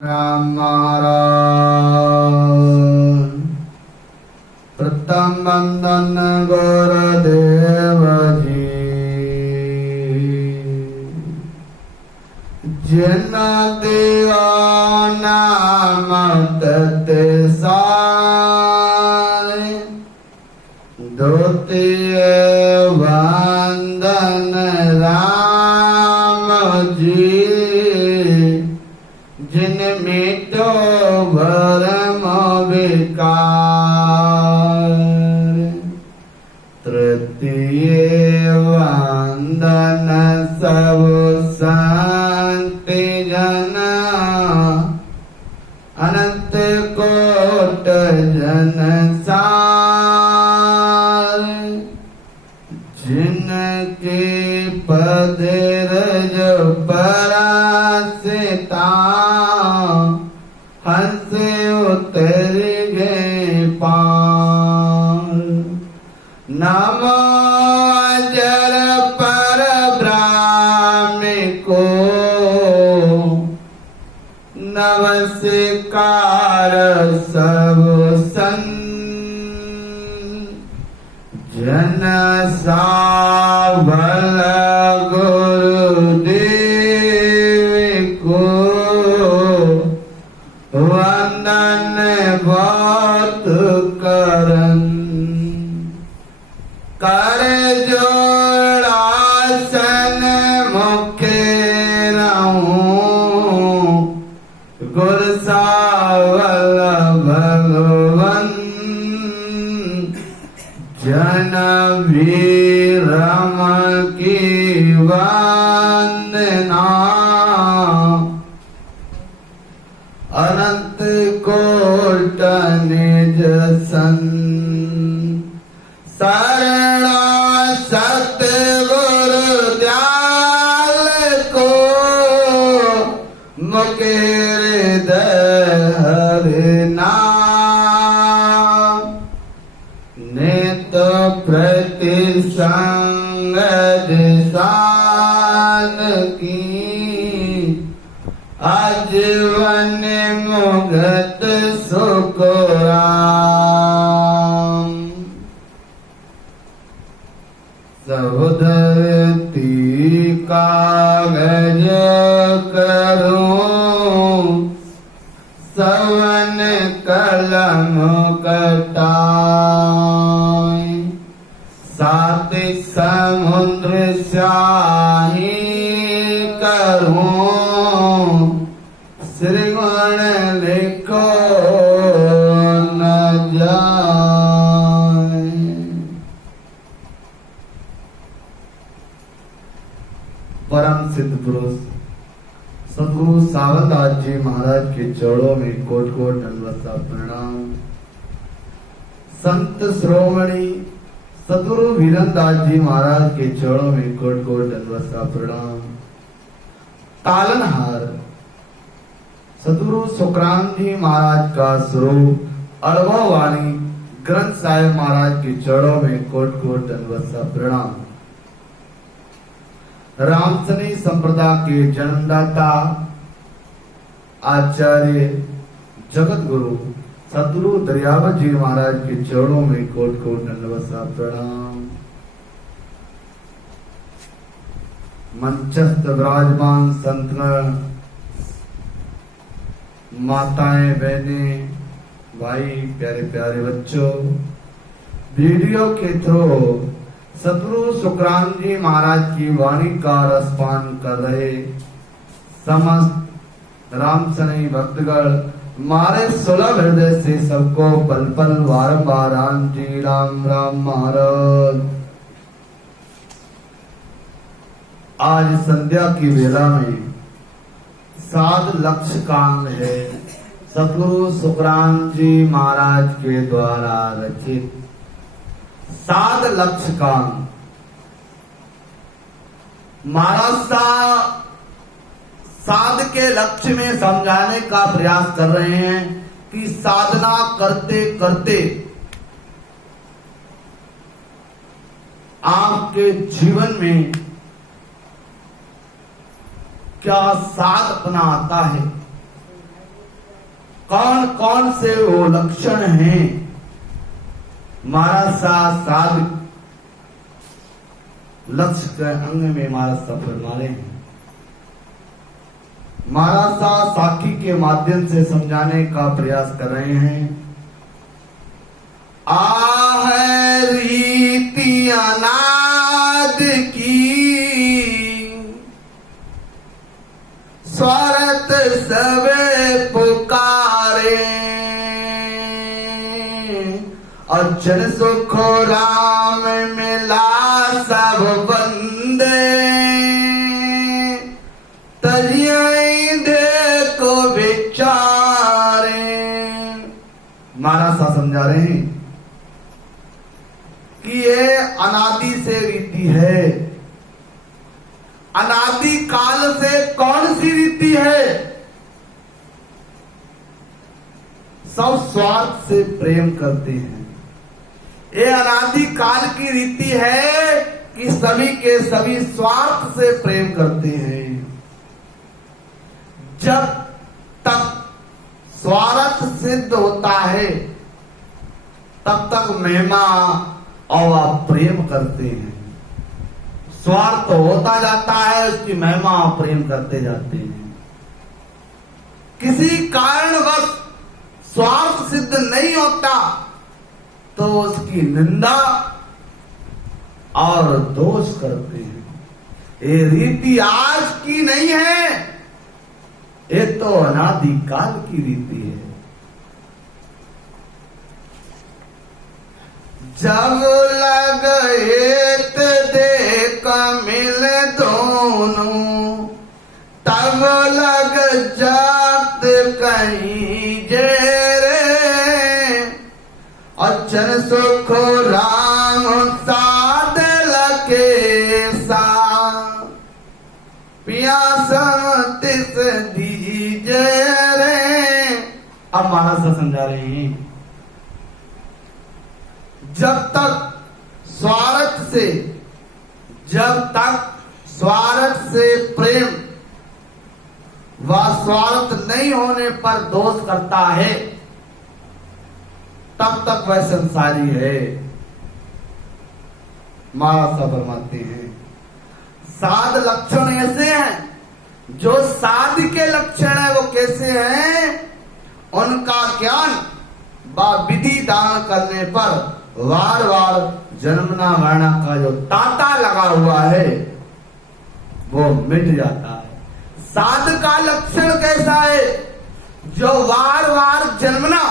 राम महाराज प्रथम वंदन गुरुदेव जी जिन दीवाना मत सारे द्वितीय वंदन राम जी जिन मिटो भरम विकार तृतीय वंदन सब संत जन अनंत कोट जन सार जिनके पद रज परासिता हंस उतर गए पार नमो अजर पर ब्राह्मण को नमस्कार सब जन सावल गुरुदेव को वंदन बहुत करन कर जोड़ासन मुखे रहूं गुरु सावल भगवन जन वीरम की वंदना अनंत कोट निज सन शरणा सतगुरु दयाल को मुकेर हरि नाम नित प्रति संगत सान की आजीवन मुगत सुख राम सहोदरती कागज करूं सवन कलम कटाई सात समुद्र स्याही करूं श्रीगुण लिखो न जाए परम सिद्ध पुरुष सदगुरु सावलदास जी महाराज के चरणों में कोट कोट दंडवत प्रणाम। संत श्रोमणी सदगुरु वीरदास जी महाराज के चरणों में कोट कोट दंडवत प्रणाम। तालनहार सदगुरु सुखराम जी महाराज का स्वरूप अड़वा वाणी ग्रंथ साहिब महाराज के चरणों में कोट कोट दंडवत प्रणाम। रामसनी संप्रदाय के जन्मदाता आचार्य जगत गुरु सदगुरु दरियावत जी महाराज के चरणों में कोट कोट दंडवत प्रणाम। मंचस्थ विराजमान संतगण माताएं बहनें भाई प्यारे प्यारे बच्चों वीडियो के थ्रू सदगुरु सुखराम जी महाराज की वाणी का रसपान कर रहे समस्त रामसनी भक्तगण मारे सुलभ हृदय से सबको पल पल बारंबार राम जी राम राम महाराज। आज संध्या की वेला में साध लक्ष्य कांग है सदगुरु सुखराम जी महाराज के द्वारा रचित साध लक्ष्य कांग। महाराज साध के लक्ष्य में समझाने का प्रयास कर रहे हैं कि साधना करते करते आपके जीवन में क्या साध अपना आता है। कौन कौन से वो लक्षण हैं महाराज साध लक्ष्य के अंग में महाराज सफर मारे हैं। महाराज साखी के माध्यम से समझाने का प्रयास कर रहे हैं। रीति अनाद की स्वार्थ सबे पुकारे, और जन सुख राम मिला सब बंदे, तजियाई देखो विचारे। महाराज सा समझा रहे हैं कि ये अनादि से रीति है। अनादि काल से कौन सी रीति है? सब स्वार्थ से प्रेम करते हैं। ये अनादि काल की रीति है कि सभी के सभी स्वार्थ से प्रेम करते हैं। जब तक स्वार्थ सिद्ध होता है तब तक महिमा और प्रेम करते हैं। स्वार्थ होता जाता है, उसकी महिमा और प्रेम करते जाते हैं। किसी कारणवश स्वार्थ सिद्ध नहीं होता तो उसकी निंदा और दोष करते हैं। ये रीति आज की नहीं है, ये तो अनादि काल की रीति है। जब लग एक देख मिल दोनों, तब लग जात कहीं जेरे, अचन सुख राम साध लके सा, पिया समतिस दीजे रे। अब महाराज से समझा रहे हैं, जब तक स्वार्थ से प्रेम व स्वार्थ नहीं होने पर दोष करता है, तब तक वह संसारी है। महाराज साहब फरमाते हैं, साध लक्षण ऐसे हैं, जो साध के लक्षण है वो कैसे हैं? उनका ज्ञान व विधि दान करने पर वार वार जन्मना मरना का जो तांता लगा हुआ है वो मिट जाता है। साध का लक्षण कैसा है? जो वार वार जन्मना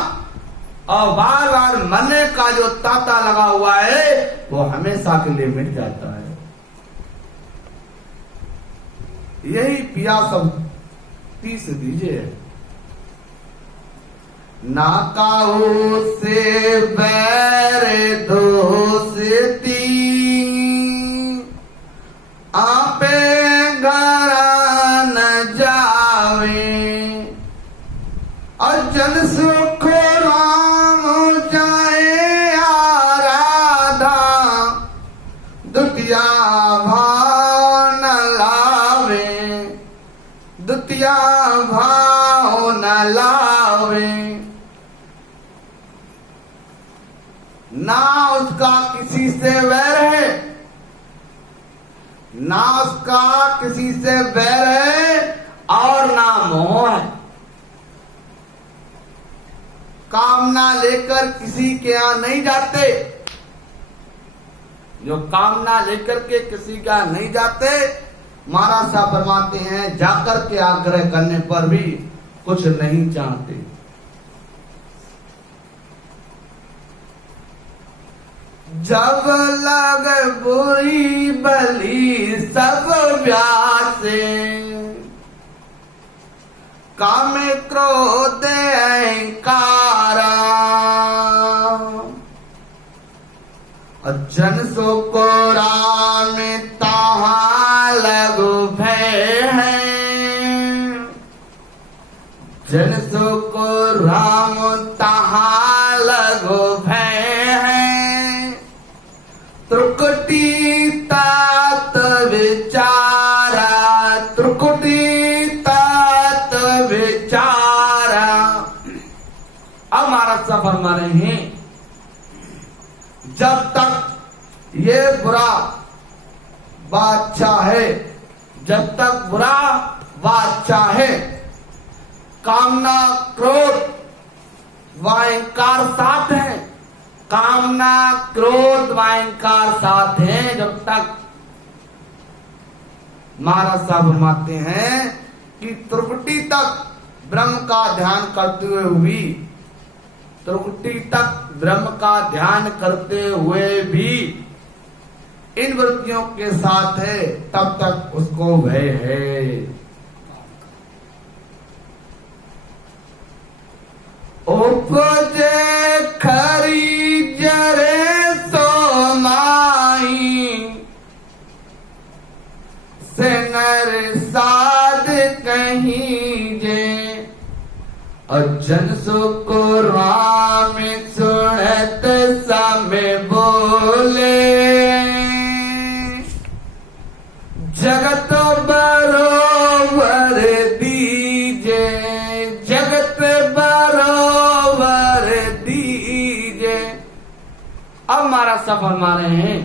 और बार बार मरने का जो तांता लगा हुआ है वो हमेशा के लिए मिट जाता है। यही पिया सब तीस दीजिए। ना काहू से बैर दोस्ती, आपे घर न जावे, और जन सुख राम जाए आराधा, द्वितीया भाव न लावे, द्वितीया भाव न लावे। ना उसका किसी से वैर है, ना उसका किसी से वैर है और ना मोह है। कामना लेकर किसी के यहां नहीं जाते। जो कामना लेकर के किसी का नहीं जाते, महाराज साहब फरमाते हैं, जाकर के आग्रह करने पर भी कुछ नहीं चाहते। जब लग बुरी बली सब व्यासे, काम क्रोध अहंकारा, जन सुख राम ताहा लगु भय है, जन सुख राम ताहा लगु भय है, त्रुकुटी तात विचारा, त्रुकुटी तात विचारा। अब महाराज साहब फरमा रहे हैं, जब तक ये बुरा व अच्छा है, जब तक बुरा व अच्छा है, कामना क्रोध व अहंकार साथ है, कामना क्रोध व अहंकार साथ है, जब तक महाराज साहब फरमाते हैं कि त्रिपुटी तक ब्रह्म का ध्यान करते हुए त्रिपुटी तक ब्रह्म का ध्यान करते हुए भी इन वृत्तियों के साथ है, तब तक उसको भय है। उपजे खरी जरे सो माई, से नर साध कहीं जे, अजन सुख राम सुनत समय बोले, जगत बरोबर दीजे, जगत बरोबर दीजे। अब हमारा सफर मारे हैं,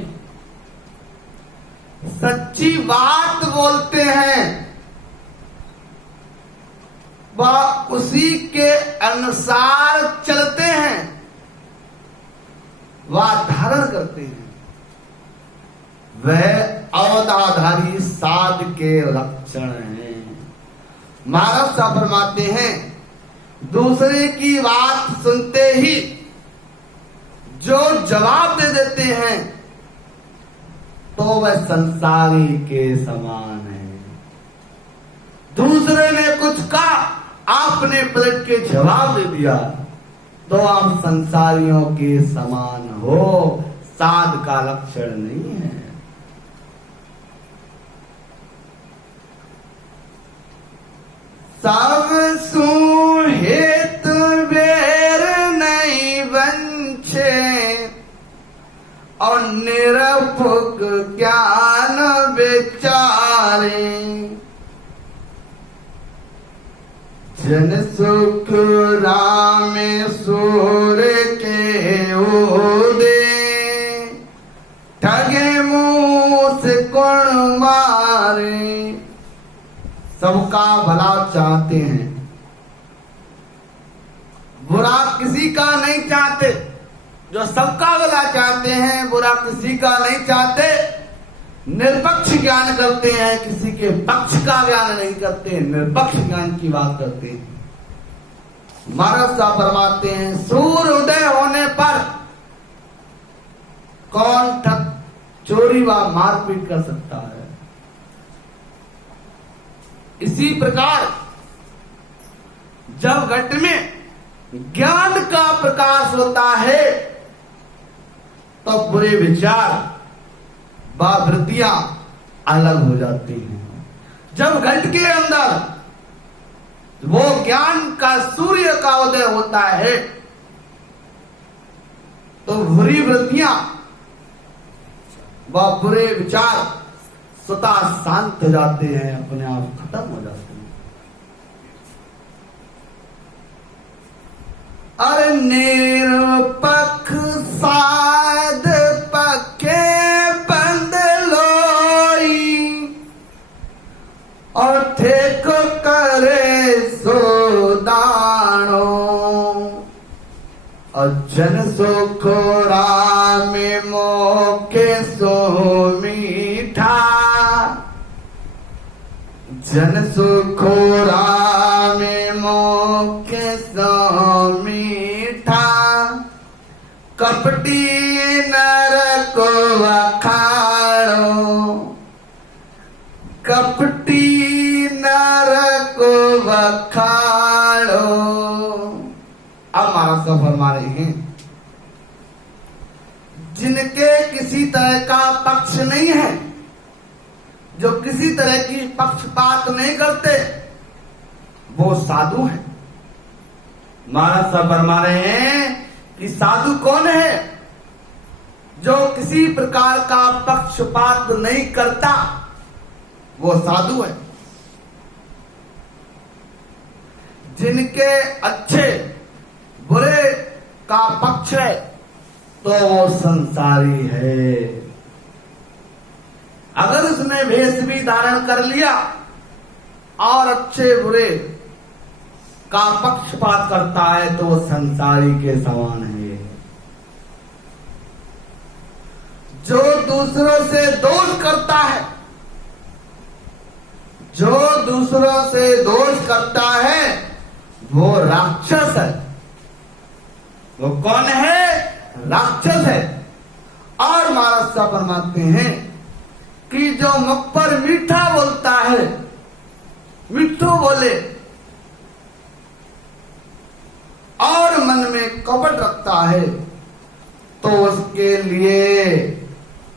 सच्ची बात बोलते हैं व उसी के अनुसार चलते हैं व धारण करते हैं, वह अवधाधारी साध के लक्षण हैं। महाराज साहब फरमाते हैं, दूसरे की बात सुनते ही जो जवाब दे देते हैं तो वह संसारी के समान है। दूसरे ने कुछ कहा, आपने पलट के जवाब दे दिया तो आप संसारियों के समान हो, साध का लक्षण नहीं है। सब सु हेतु बेर नहीं बंछे, और निरभुक ज्ञान विचारे, जन सुख राम सूर्य के उदे, ठगे मूस गुण मारे। सबका भला चाहते हैं, बुरा किसी का नहीं चाहते। जो सबका भला चाहते हैं, बुरा किसी का नहीं चाहते। निरपक्ष ज्ञान करते हैं, किसी के पक्ष का ज्ञान नहीं करते, निरपक्ष ज्ञान की बात करते हैं। महाराज साहब फरमाते हैं, सूर्य उदय होने पर कौन ठग चोरी व मारपीट कर सकता है। इसी प्रकार जब घट में ज्ञान का प्रकाश होता है तो बुरे विचार व वृत्तियां अलग हो जाती हैं। जब घट के अंदर वो ज्ञान का सूर्य का उदय होता है तो बुरी वृत्तियां व बुरे विचार स्वतः शांत हो जाते हैं, अपने आप खत्म हो जाते हैं। अरे निरपक्ष साध पखे बंद लोई, और ठेक करे सो दानो, और जन सुख राम मोके सो मीठा, जन सुख राम मोके सो मीठा, कपटी नर को वखाड़ो, कपटी नर को वखाड़ो। अब महाराज साहब फरमा रहे हैं, जिनके किसी तरह का पक्ष नहीं है, जो किसी तरह की पक्षपात नहीं करते, वो साधु है। महाराज साहब फरमा रहे हैं कि साधु कौन है? जो किसी प्रकार का पक्षपात नहीं करता, वो साधु है। जिनके अच्छे बुरे तो वो संसारी है। अगर उसने वेश भी धारण कर लिया और अच्छे बुरे का पक्षपात करता है तो वो संसारी के समान है। जो दूसरों से दोष करता है, जो दूसरों से दोष करता है वो राक्षस है। वो कौन है? राक्षस है। और महाराज साहब फरमाते हैं कि जो मुख पर मीठा बोलता है, मिठू बोले और मन में कपट रखता है तो उसके लिए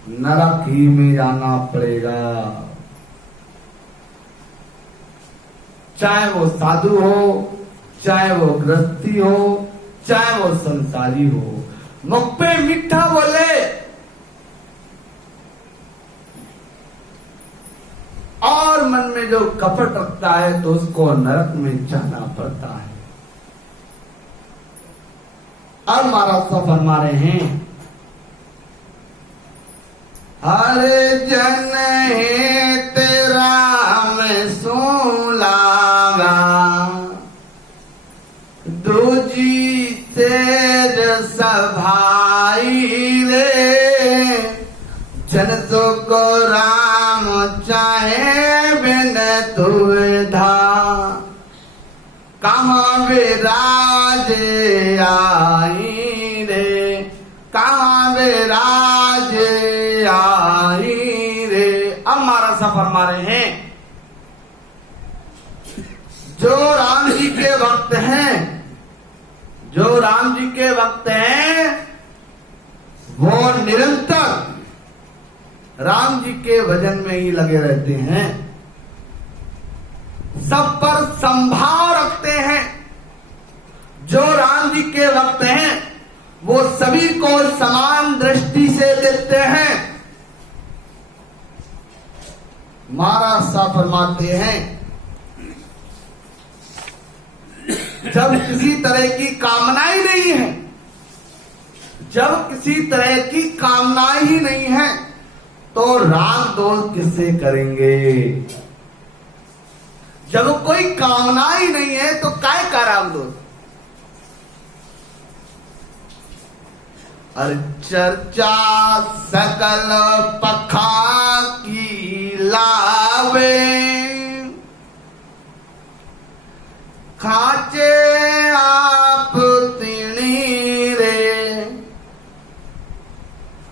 नरक ही में जाना पड़ेगा। चाहे वो साधु हो, चाहे वो गृहस्थी हो, चाहे वो संसारी हो, मुख पे मीठा बोले और मन में जो कपट रखता है तो उसको नरक में जाना पड़ता है। अब महाराज साहब फरमा रहे हैं, हरे जन है तेरा मैं सुलावा, दूजी तेज सभाई रे, जन सो को राम चाहे बिन दुविधा, कहाँ विराज आई रे, कहाँ विराज आई रे। अब हमारा सफर मारे हैं, जो राम जी के भक्त हैं, जो राम जी के भक्त हैं वो निरंतर राम जी के भजन में ही लगे रहते हैं, सब पर संभाव रखते हैं। जो राम जी के भक्त हैं वो सभी को समान दृष्टि से देखते हैं। महाराज साहब फरमाते हैं, जब किसी तरह की कामनाएं नहीं है, जब किसी तरह की कामनाएं ही नहीं है तो राग दोष किससे करेंगे? जब कोई कामना ही नहीं है तो काय का राग दोष? अरे चर्चा सकल पखा की लावे, खाचे आप तिणी रे,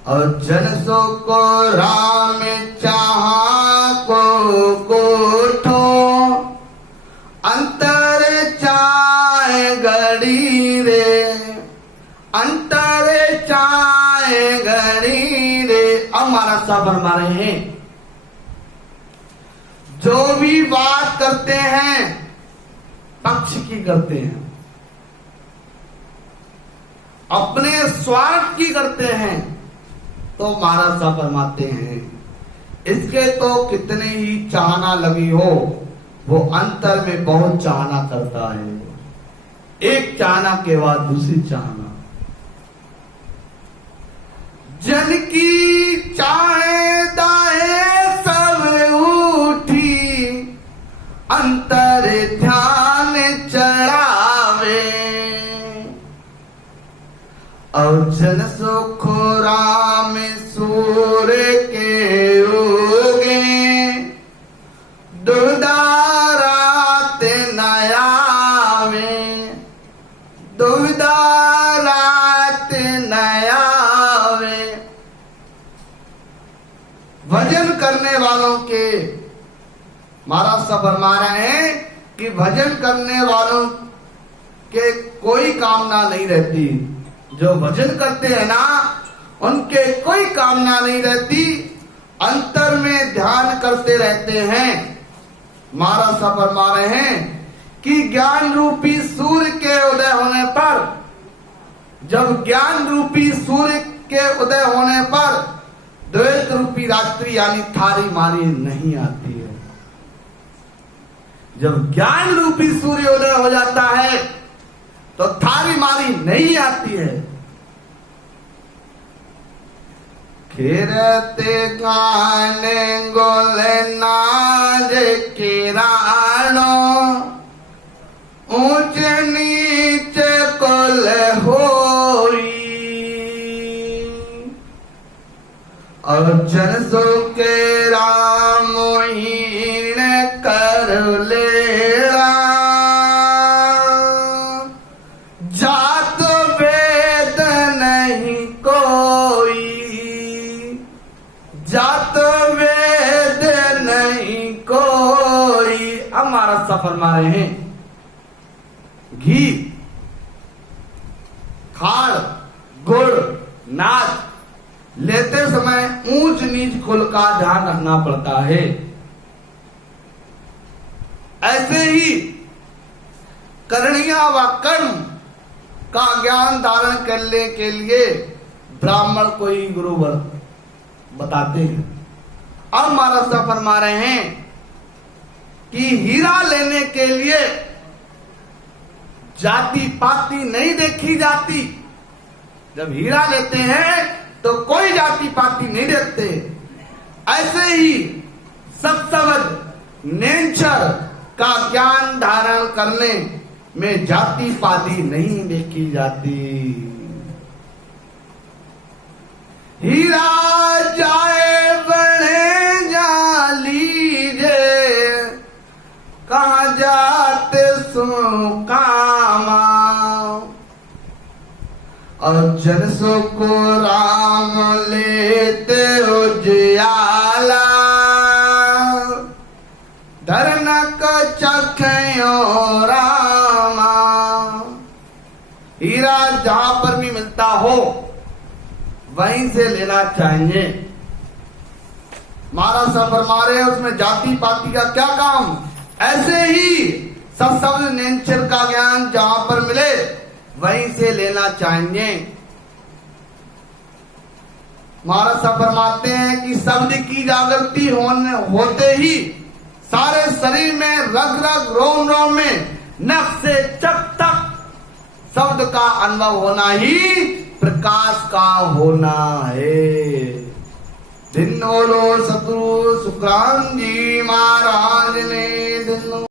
और जन सो को राम चाहा को कोठो, अंतर चाहे गड़ी रे, अंतर चाहे गड़ी रे। अब हमारा सफर मारे हैं, जो भी बात करते हैं पक्ष की करते हैं, अपने स्वार्थ की करते हैं, तो महाराज साहब फरमाते हैं इसके तो कितने ही चाहना लगी हो वो अंतर में बहुत चाहना करता है। एक चाहना के बाद दूसरी चाहना, जन की चाहे दाए सब उठी, अंतर ध्यान चढ़ावे, और जन सुख राम सूर्य के उगे, दुविधा रात नयावे, दुविधा रात नयावे। भजन करने वालों के महाराज साहब फरमा रहे हैं कि भजन करने वालों के कोई कामना नहीं रहती। जो भजन करते हैं ना उनके कोई कामना नहीं रहती, अंतर में ध्यान करते रहते हैं। महाराज साहब फरमा रहे हैं कि ज्ञान रूपी सूर्य के उदय होने पर, जब ज्ञान रूपी सूर्य के उदय होने पर द्वैत रूपी रात्रि यानी थारी मारी नहीं आती है। जब ज्ञान रूपी सूर्योदय हो जाता है तो थारी मारी नहीं आती है। खिरते गाने गोले नाज किराणो ऊंच नीच कुल होई और जन सो के राम हीण कर लेड़ा जात भेद नहीं कोई जात वेद नहीं कोई। हमारा सफर मारे हैं घी खाड़ गुड़ नाच लेते समय ऊंच नीच कुल का ध्यान रखना पड़ता है। ऐसे ही करणीय व कर्म का ज्ञान धारण करने के लिए ब्राह्मण को ही गुरु बताते हैं। अब महाराज साहब फरमा रहे हैं कि हीरा लेने के लिए जाति पाति नहीं देखी जाती। जब हीरा लेते हैं तो कोई जाति पाति नहीं देखते। ऐसे ही सत्सवद नेंचर का ज्ञान धारण करने में जाति पाति नहीं देखी जाती। हीरा जाए बने जा लीजे कहाँ जाते सो कामा और जन सो को राम लेते उजियाला धरन का चखयो रामा। हीरा जहां पर भी मिलता हो वहीं से लेना चाहिए। महाराज साहब फरमा रहे हैं उसमें जाति पाति का क्या काम। ऐसे ही सब नेचर का ज्ञान जहां पर मिले वहीं से लेना चाहिए। महाराज साहब फरमाते हैं कि शब्द की जागृति होते ही सारे शरीर में रग रग रोम रोम में नख से चक तक शब्द का अनुभव होना ही प्रकाश का होना है। दिन बोलो सतगुरु सुखराम जी महाराज ने दिन